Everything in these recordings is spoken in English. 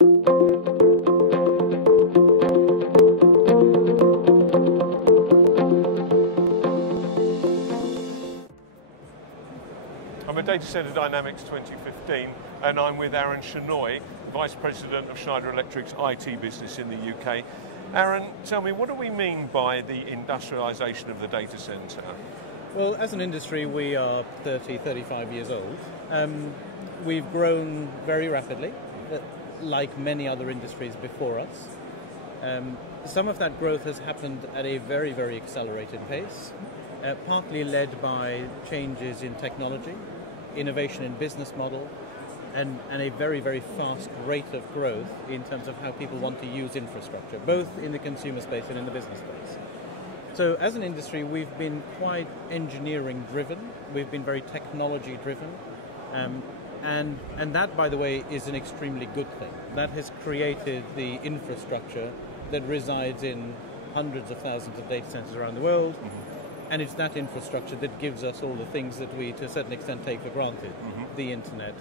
I'm at Data Center Dynamics 2015 and I'm with Arun Shenoy, Vice President of Schneider Electric's IT business in the UK. Arun, tell me, what do we mean by the industrialization of the data center? Well, as an industry, we are 35 years old. We've grown very rapidly, like many other industries before us. Some of that growth has happened at a very, very accelerated pace, partly led by changes in technology, innovation in business model, and a very, very fast rate of growth in terms of how people want to use infrastructure, both in the consumer space and in the business space. So as an industry, we've been quite engineering driven, we've been very technology driven, and that, by the way, is an extremely good thing. That has created the infrastructure that resides in hundreds of thousands of data centers around the world, and it's that infrastructure that gives us all the things that we, to a certain extent, take for granted. The internet,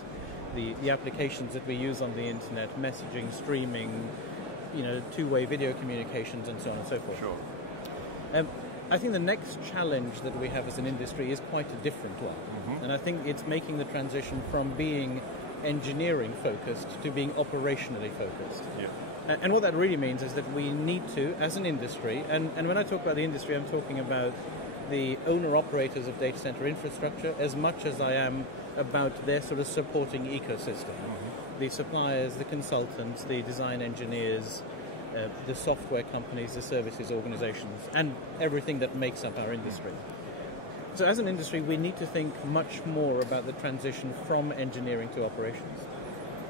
the applications that we use on the internet, messaging, streaming, two-way video communications, and so on and so forth. Sure. I think the next challenge that we have as an industry is quite a different one. And I think it's making the transition from being engineering focused to being operationally focused. Yeah. And what that really means is that we need to, as an industry, and when I talk about the industry, I'm talking about the owner-operators of data center infrastructure as much as I am about their sort of supporting ecosystem. The suppliers, the consultants, the design engineers, the software companies, the services organizations, and everything that makes up our industry. So as an industry, we need to think much more about the transition from engineering to operations.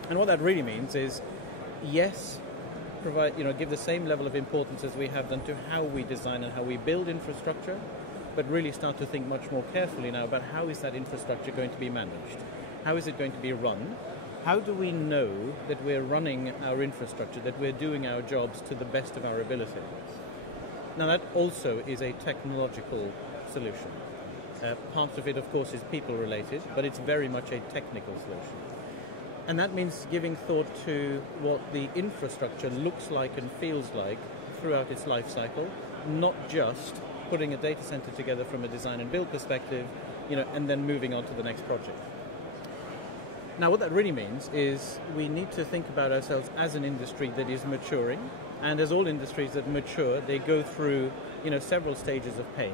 And what that really means is, yes, give the same level of importance as we have done to how we design and how we build infrastructure, but really start to think much more carefully now about how is that infrastructure going to be managed? How is it going to be run? How do we know that we're running our infrastructure, that we're doing our jobs to the best of our ability? Now that also is a technological solution. Part of it, of course, is people related, but it's very much a technical solution. And that means giving thought to what the infrastructure looks like and feels like throughout its life cycle, not just putting a data center together from a design and build perspective, and then moving on to the next project. Now, what that really means is we need to think about ourselves as an industry that is maturing, and as all industries that mature, they go through, several stages of pain.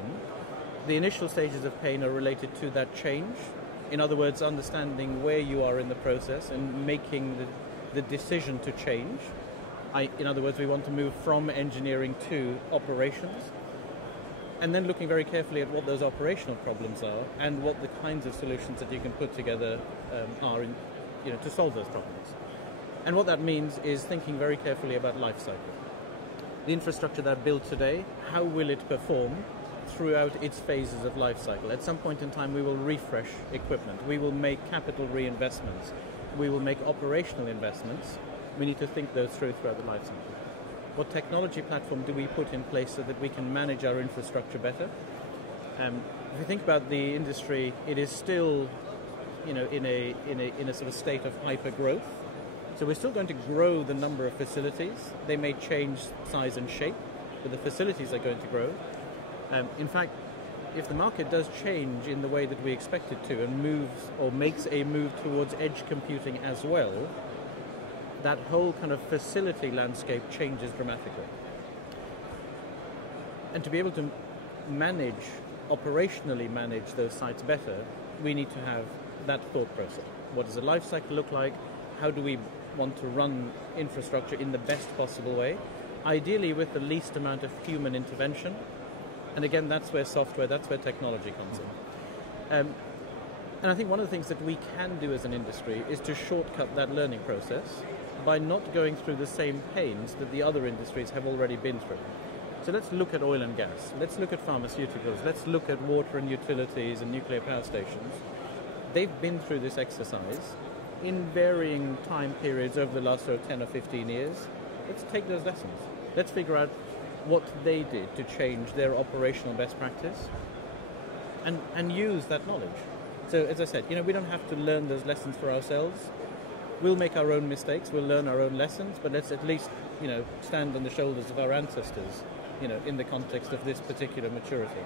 The initial stages of pain are related to that change. In other words, understanding where you are in the process and making the decision to change. In other words, we want to move from engineering to operations, and then looking very carefully at what those operational problems are and what the kinds of solutions that you can put together are to solve those problems. And what that means is thinking very carefully about life cycle. The infrastructure that I built today, how will it perform throughout its phases of life cycle? At some point in time, we will refresh equipment. We will make capital reinvestments. We will make operational investments. We need to think those throughout the life cycle. What technology platform do we put in place so that we can manage our infrastructure better? If you think about the industry, it is still, in a sort of state of hyper growth. So we're still going to grow the number of facilities. They may change size and shape, but the facilities are going to grow. In fact, if the market does change in the way that we expect it to and moves or makes a move towards edge computing as well, that whole kind of facility landscape changes dramatically. And to be able to operationally manage those sites better, we need to have that thought process. What does a life cycle look like? How do we want to run infrastructure in the best possible way? Ideally with the least amount of human intervention. And again, that's where software, that's where technology comes in. And I think one of the things that we can do as an industry is to shortcut that learning process by not going through the same pains that the other industries have already been through. So let's look at oil and gas, let's look at pharmaceuticals, let's look at water and utilities and nuclear power stations. They've been through this exercise in varying time periods over the last 10 or 15 years. Let's take those lessons. Let's figure out what they did to change their operational best practice and use that knowledge. So as I said, we don't have to learn those lessons for ourselves. We'll make our own mistakes, we'll learn our own lessons, but let's at least, stand on the shoulders of our ancestors, in the context of this particular maturity.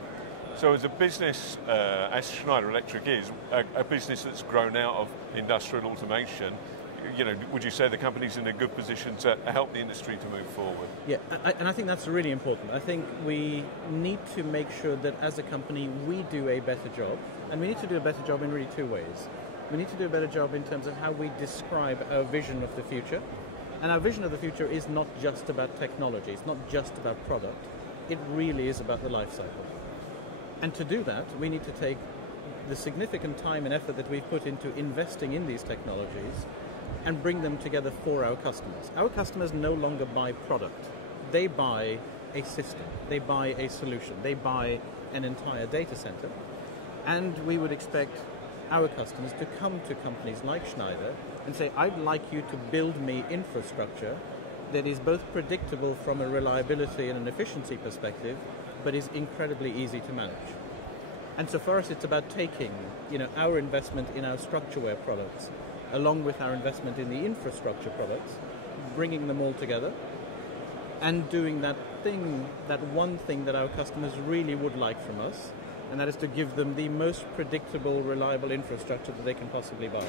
So as a business, as Schneider Electric is, a business that's grown out of industrial automation, would you say the company's in a good position to help the industry to move forward? Yeah, and I think that's really important. I think we need to make sure that as a company we do a better job, and we need to do a better job in really two ways. We need to do a better job in terms of how we describe our vision of the future, and our vision of the future is not just about technology, it's not just about product, it really is about the life cycle. And to do that, we need to take the significant time and effort that we've put into investing in these technologies and bring them together for our customers. Our customers no longer buy product. They buy a system. They buy a solution. They buy an entire data center. And we would expect our customers to come to companies like Schneider and say, I'd like you to build me infrastructure that is both predictable from a reliability and an efficiency perspective, but is incredibly easy to manage. And so for us, it's about taking, our investment in our structureware products, along with our investment in the infrastructure products, bringing them all together, and doing that one thing that our customers really would like from us, and that is to give them the most predictable, reliable infrastructure that they can possibly buy.